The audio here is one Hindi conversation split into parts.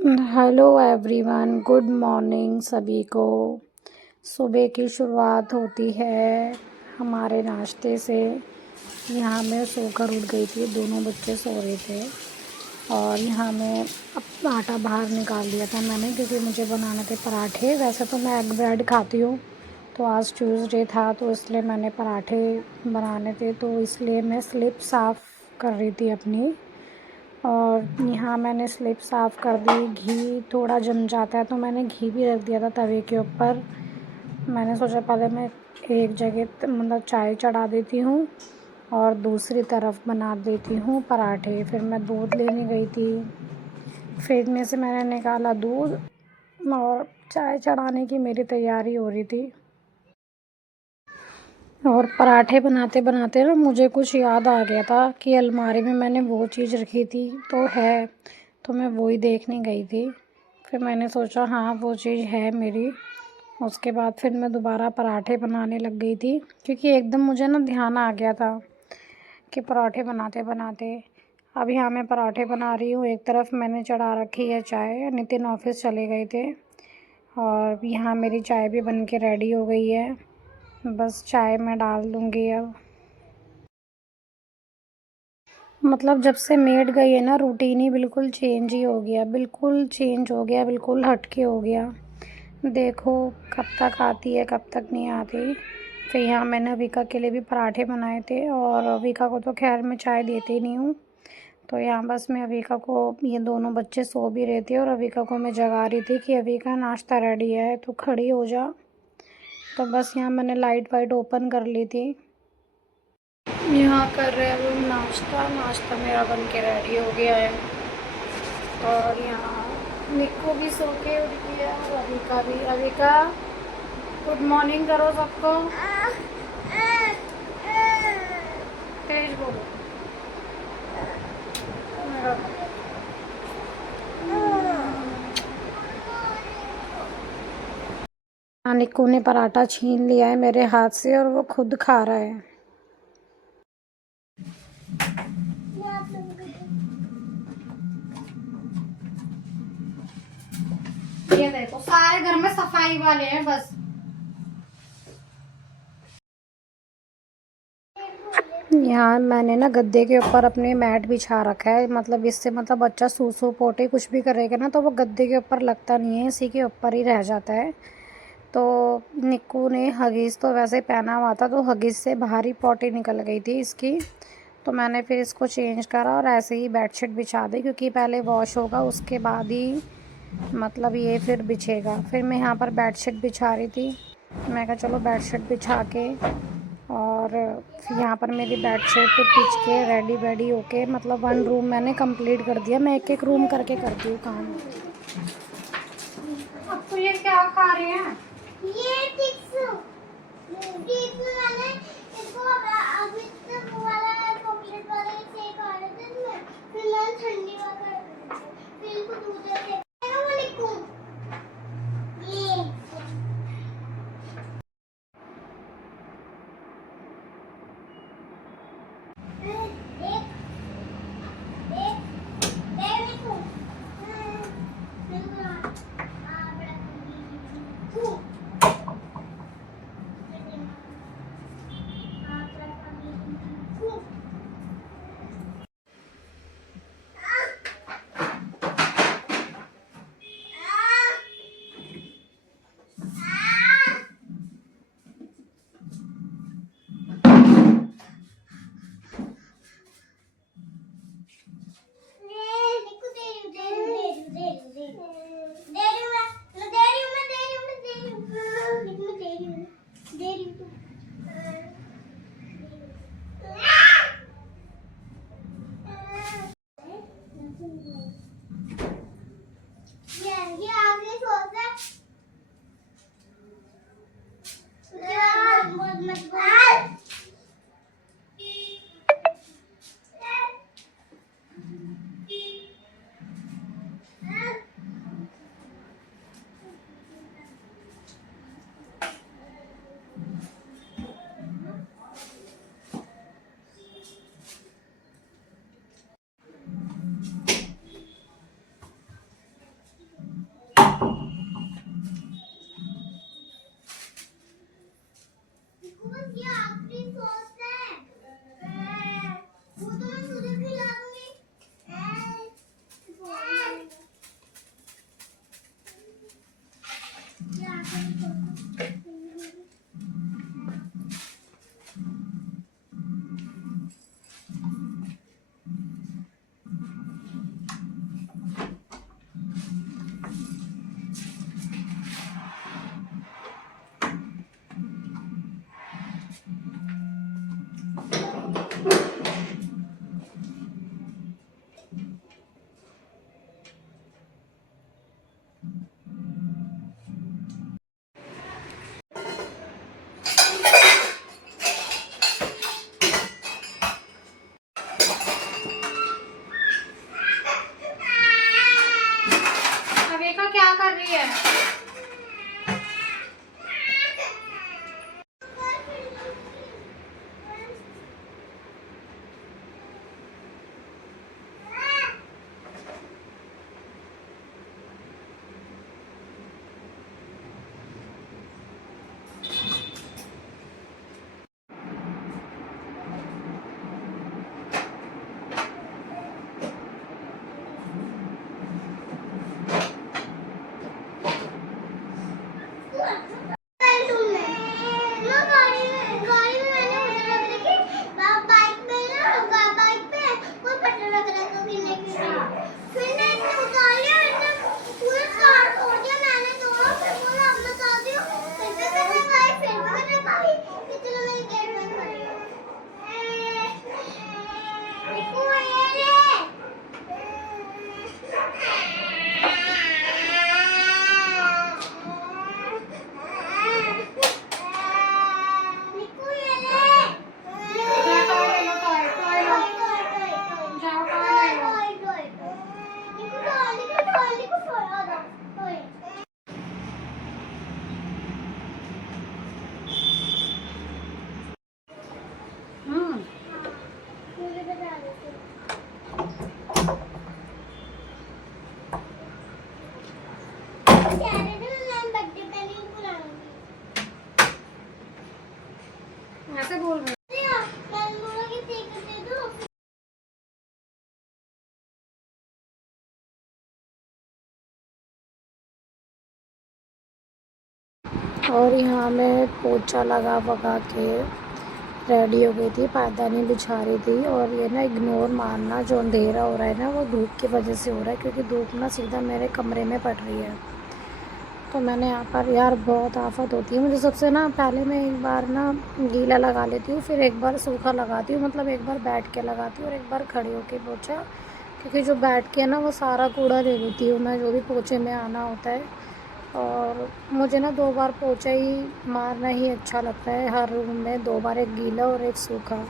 हेलो एवरीवन, गुड मॉर्निंग सभी को। सुबह की शुरुआत होती है हमारे नाश्ते से। यहाँ मैं सोकर उठ गई थी, दोनों बच्चे सो रहे थे और यहाँ मैं अब आटा बाहर निकाल लिया था मैंने, क्योंकि मुझे बनाने थे पराठे। वैसे तो मैं एग ब्रेड खाती हूँ, तो आज ट्यूसडे था तो इसलिए मैंने पराठे बनाने थे, तो इसलिए मैं स्लिप साफ़ कर रही थी अपनी। और यहाँ मैंने स्लिप साफ़ कर दी। घी थोड़ा जम जाता है तो मैंने घी भी रख दिया था तवे के ऊपर। मैंने सोचा पहले मैं एक जगह मतलब चाय चढ़ा देती हूँ और दूसरी तरफ बना देती हूँ पराठे। फिर मैं दूध लेने गई थी, फ्रिज में से मैंने निकाला दूध और चाय चढ़ाने की मेरी तैयारी हो रही थी। और पराठे बनाते बनाते ना मुझे कुछ याद आ गया था कि अलमारी में मैंने वो चीज़ रखी थी तो है, तो मैं वही देखने गई थी। फिर मैंने सोचा हाँ वो चीज़ है मेरी। उसके बाद फिर मैं दोबारा पराठे बनाने लग गई थी, क्योंकि एकदम मुझे ना ध्यान आ गया था कि पराठे बनाते बनाते। अब यहाँ मैं पराठे बना रही हूँ, एक तरफ मैंने चढ़ा रखी है चाय। नितिन ऑफिस चले गए थे और यहाँ मेरी चाय भी बन के रेडी हो गई है। बस चाय मैं डाल दूँगी अब। मतलब जब से मेड गई है ना, रूटीन ही बिल्कुल चेंज ही हो गया, बिल्कुल चेंज हो गया, बिल्कुल हटके हो गया। देखो कब तक आती है कब तक नहीं आती। फिर यहाँ मैंने अविका के लिए भी पराठे बनाए थे और अविका को तो खैर मैं चाय देती ही नहीं हूँ। तो यहाँ बस मैं अविका को, ये दोनों बच्चे सो भी रहे थे और अविका को मैं जगा रही थी कि अविका नाश्ता रेडी है तो खड़ी हो जा। तो बस यहाँ मैंने लाइट वाइट ओपन कर ली थी। यहाँ कर रहे हैं हम नाश्ता। नाश्ता मेरा बन के रेडी हो गया है और यहाँ निक्को भी सो के उठ गया और अविका भी। अविका गुड मॉर्निंग करो सबको, तेज बोलो मेरा। निक्को ने पराठा छीन लिया है मेरे हाथ से और वो खुद खा रहा है। ये देखो सारे घर में सफाई वाले हैं बस। यहाँ मैंने ना गद्दे के ऊपर अपने मैट बिछा रखा है, मतलब इससे मतलब बच्चा सूसू पोटे कुछ भी करेगा ना तो वो गद्दे के ऊपर लगता नहीं है, इसी के ऊपर ही रह जाता है। तो निक्कू ने हगीज़ तो वैसे पहना हुआ था तो हगीज़ से बाहरी पोटी निकल गई थी इसकी। तो मैंने फिर इसको चेंज करा और ऐसे ही बेडशीट बिछा दी, क्योंकि पहले वॉश होगा उसके बाद ही मतलब ये फिर बिछेगा। फिर मैं यहाँ पर बेडशीट बिछा रही थी, मैं कहा चलो बेडशीट बिछा के। और यहाँ पर मेरी बेडशीट बिछ के रेडी वेडी होके, मतलब 1 रूम मैंने कंप्लीट कर दिया। मैं एक एक रूम करके करती हूँ काम। अब तो ये क्या खा रहे हैं? ये मैंने इसको अभी तक वाला चॉकलेट वाला से खा रहे थे मैं, फिर मैं ठंडी वाला फिर इसको दूध दे। अस्सलाम वालेकुम। ये क्या कर रही है? ऐसे बोल रहे और यहाँ मैं पोछा लगा वगा के रेडी हो गई थी, पैदानी बिछा रही थी। और ये ना इग्नोर मारना, जो अंधेरा हो रहा है ना वो धूप की वजह से हो रहा है, क्योंकि धूप ना सीधा मेरे कमरे में पड़ रही है। तो मैंने यहाँ पर यार बहुत आफत होती है मुझे सबसे ना, पहले मैं एक बार ना गीला लगा लेती हूँ, फिर एक बार सूखा लगाती हूँ, मतलब एक बार बैठ के लगाती हूँ और एक बार खड़े होके पोछा, क्योंकि जो बैठ के ना वो सारा कूड़ा ले लेती हूँ मैं, जो भी पोछे में आना होता है। और मुझे ना 2 बार पोछा ही मारना ही अच्छा लगता है हर रूम में, 2 बार, एक गीला और एक सूखा।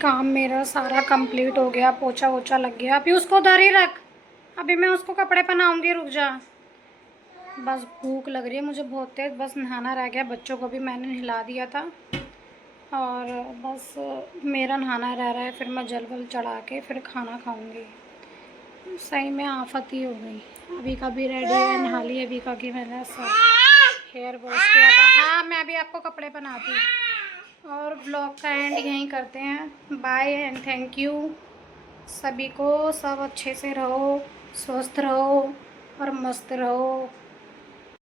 काम मेरा सारा कंप्लीट हो गया, पोछा वोछा लग गया। अभी उसको उधर ही रख, अभी मैं उसको कपड़े पहनाऊंगी, रुक जा। बस भूख लग रही है मुझे बहुत तेज़, बस नहाना रह गया, बच्चों को भी मैंने नहला दिया था और बस मेरा नहाना रह रहा है। फिर मैं जल वल चढ़ा के फिर खाना खाऊंगी। सही में आफत ही हो गई। अभी का भी रेडी है, नहा ली अभी का कि मैंने सब हेयर वॉश किया था। हाँ मैं अभी आपको कपड़े पहनाती हूँ। और ब्लॉग का एंड यहीं करते हैं। बाय एंड थैंक यू सभी को। सब अच्छे से रहो, स्वस्थ रहो और मस्त रहो।